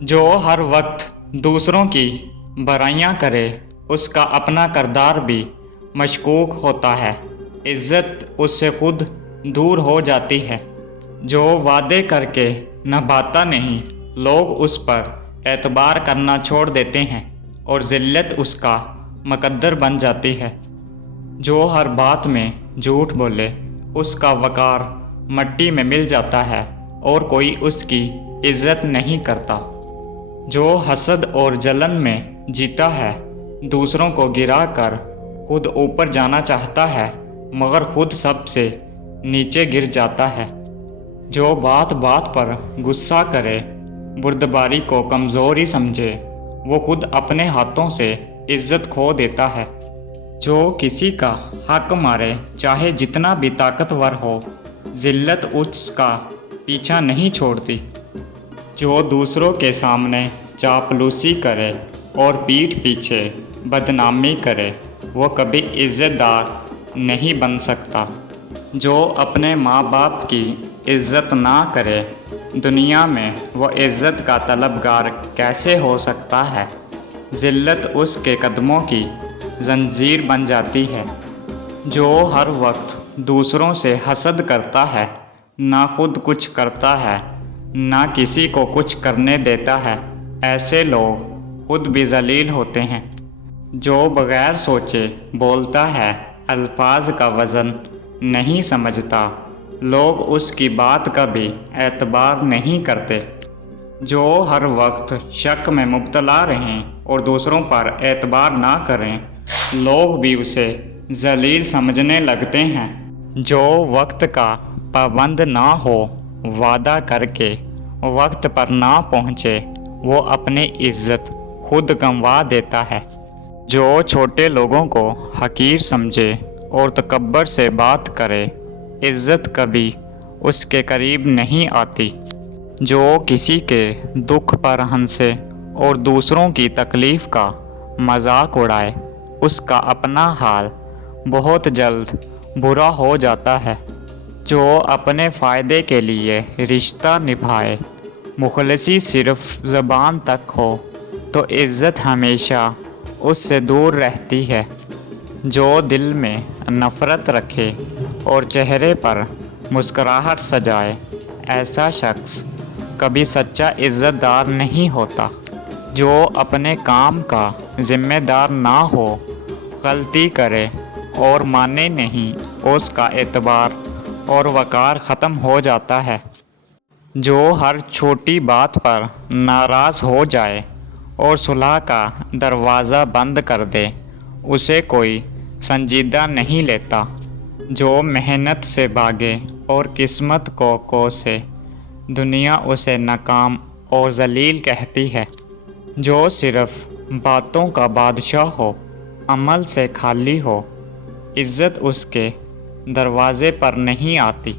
جو हर वक्त दूसरों की बुराइयां करे उसका अपना किरदार भी मशकूक होता है। इज़्ज़त उससे खुद दूर हो जाती है। जो वादे करके निभाता नहीं, लोग उस पर एतबार करना छोड़ देते हैं और ज़िल्लत उसका मुकद्दर बन जाती है। जो हर बात में झूठ बोले उसका वक़ार मिट्टी में मिल जाता है और कोई उसकी इज़्ज़त नहीं करता। जो हसद और जलन में जीता है, दूसरों को गिरा कर खुद ऊपर जाना चाहता है मगर खुद सबसे नीचे गिर जाता है। जो बात बात पर गुस्सा करे, बुर्दबारी को कमज़ोरी समझे, वो खुद अपने हाथों से इज़्ज़त खो देता है। जो किसी का हक मारे चाहे जितना भी ताकतवर हो, ज़िल्लत उसका पीछा नहीं छोड़ती। जो दूसरों के सामने चापलूसी करे और पीठ पीछे बदनामी करे, वो कभी इज़्ज़तदार नहीं बन सकता। जो अपने माँ बाप की इज़्ज़त ना करे, दुनिया में वो इज़्ज़त का तलबगार कैसे हो सकता है। ज़िल्लत उसके कदमों की जंजीर बन जाती है। जो हर वक्त दूसरों से हसद करता है, ना खुद कुछ करता है, ना किसी को कुछ करने देता है, ऐसे लोग खुद भी ज़लील होते हैं। जो बग़ैर सोचे बोलता है, अल्फाज का वज़न नहीं समझता, लोग उसकी बात का भी एतबार नहीं करते। जो हर वक्त शक में मुब्तला रहें और दूसरों पर एतबार ना करें, लोग भी उसे ज़लील समझने लगते हैं। जो वक्त का पाबंद ना हो, वादा करके वक्त पर ना पहुँचे, वो अपनी इज़्ज़त खुद गंवा देता है। जो छोटे लोगों को हकीर समझे और तकब्बर से बात करे, इज़्ज़त कभी उसके करीब नहीं आती। जो किसी के दुख पर हंसे और दूसरों की तकलीफ़ का मजाक उड़ाए, उसका अपना हाल बहुत जल्द बुरा हो जाता है। जो अपने फ़ायदे के लिए रिश्ता निभाए, मुखलसी सिर्फ़ ज़बान तक हो, तो इज़्ज़त हमेशा उससे दूर रहती है। जो दिल में नफ़रत रखे और चेहरे पर मुस्कुराहट सजाए, ऐसा शख्स कभी सच्चा इज़्ज़तदार नहीं होता। जो अपने काम का ज़िम्मेदार ना हो, गलती करे और माने नहीं, उसका एतबार और वक़ार ख़त्म हो जाता है। जो हर छोटी बात पर नाराज़ हो जाए और सुलह का दरवाज़ा बंद कर दे, उसे कोई संजीदा नहीं लेता। जो मेहनत से भागे और किस्मत को कोसे, दुनिया उसे नाकाम और ज़लील कहती है। जो सिर्फ़ बातों का बादशाह हो, अमल से खाली हो, इज़्ज़त उसके दरवाज़े पर नहीं आती।